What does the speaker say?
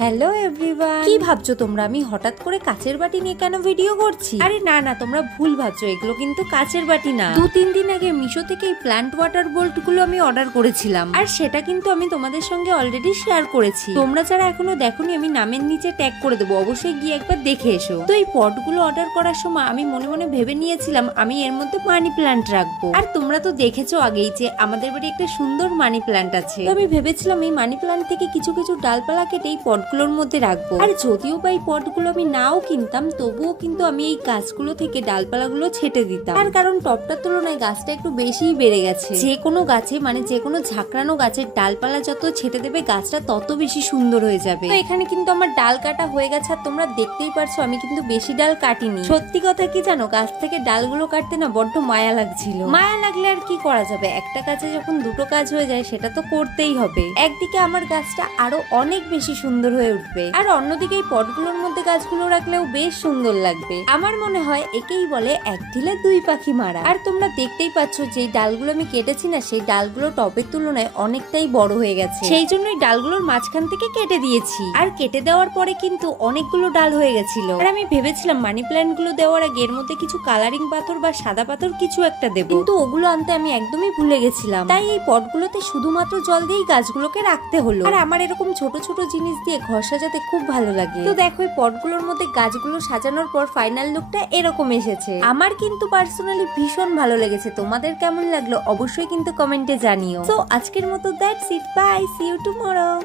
Hello everyone, কি ভাবছো তোমরা আমি হঠাৎ করে কাচের বাটি নিয়ে কেন ভিডিও করছি? আরে না না, তোমরা ভুল ভাবছো, এগুলো কিন্তু কাচের বাটি না। 2-3 দিন আগে মিশো থেকে এই প্ল্যান্ট ওয়াটার বোল্ট গুলো আমি অর্ডার করেছিলাম, আর সেটা কিন্তু আমি তোমাদের সঙ্গে অলরেডি শেয়ার করেছি। তোমরা যারা এখনো দেখোনি আমি নামের নিচে ট্যাগ করে দেবো, অবশ্যই গিয়ে একবার দেখে এসো। তো এই পটগুলো অর্ডার করার সময় আমি মনে মনে ভেবে নিয়েছিলাম আমি এর মধ্যে মানি প্ল্যান্ট রাখবো। আর তোমরা তো দেখেছো আগেই যে আমাদের বাড়ি একটা সুন্দর মানি প্ল্যান্ট আছে। তো আমি ভেবেছিলাম এই মানি প্ল্যান্ট থেকে কিছু কিছু ডালপালা কেটে এই পটগুলোর মধ্যে রাখবো। আর যদিও বা এই পটগুলো আমি নাও কিনতাম, তবুও কিন্তু আমি এই গাছগুলো থেকে ডালপালাগুলো ছেটে দিতাম। তার কারণ টপটার তুলনায় গাছটা একটু বেশিই বেড়ে গেছে। যে কোনো গাছে মানে যে কোনো ঝাঁকড়ানো গাছের ডালপালা যত ছেটে দেবে গাছটা তত বেশি সুন্দর হয়ে যাবে। তো এখানে কিন্তু আমার ডাল কাটা হয়ে গেছে, আর তোমরা দেখতেই পারছো আমি কিন্তু বেশি ডাল কাটিনি। সত্যি কথা কি জানো, গাছ থেকে ডালগুলো কাটতে না বড্ড মায়া লাগছিল। মায়া লাগলে আর কি করা যাবে, একটা কাজে যখন দুটো কাজ হয়ে যায় সেটা তো করতেই হবে। একদিকে আমার গাছটা আরো অনেক বেশি সুন্দর হয়ে উঠবে, আর অন্যদিকে এই পটগুলোর মধ্যে গাছগুলো রাখলেও বেশ সুন্দর লাগবে। আমার মনে হয় একেই বলে এক ঢিলে দুই পাখি মারা। আর তোমরা দেখতেই পাচ্ছ যে ডালগুলো আমি কেটেছি না, সেই ডালগুলো টবের তুলনায় অনেকটাই বড় হয়ে গেছে, সেই জন্যই ডালগুলোর মাঝখান থেকে কেটে দিয়েছি। আর কেটে দেওয়ার পরে কিন্তু অনেকগুলো ডাল হয়ে গেছিল। আর আমি ভেবেছিলাম মানি প্ল্যান্ট গুলো দেওয়ার আগে এর মধ্যে কিছু কালারিং পাথর বা সাদা পাথর কিছু একটা দেবো, কিন্তু ওগুলো আনতে আমি একদমই ভুলে গেছিলাম। তাই এই পটগুলোতে শুধুমাত্র জল দিয়েই গাছগুলোকে রাখতে হলো। আর আমার এরকম ছোট ছোট জিনিস দিয়ে ঘর সাজাতে খুব ভালো লাগে। তো দেখো এই পটগুলোর মধ্যে গাছগুলো সাজানোর পর ফাইনাল লুকটা এরকম এসেছে। আমার কিন্তু পার্সোনালি ভীষণ ভালো লেগেছে। তোমাদের কেমন লাগলো অবশ্যই কিন্তু কমেন্টে জানিও। তো আজকের মতো that's it, bye, see you tomorrow.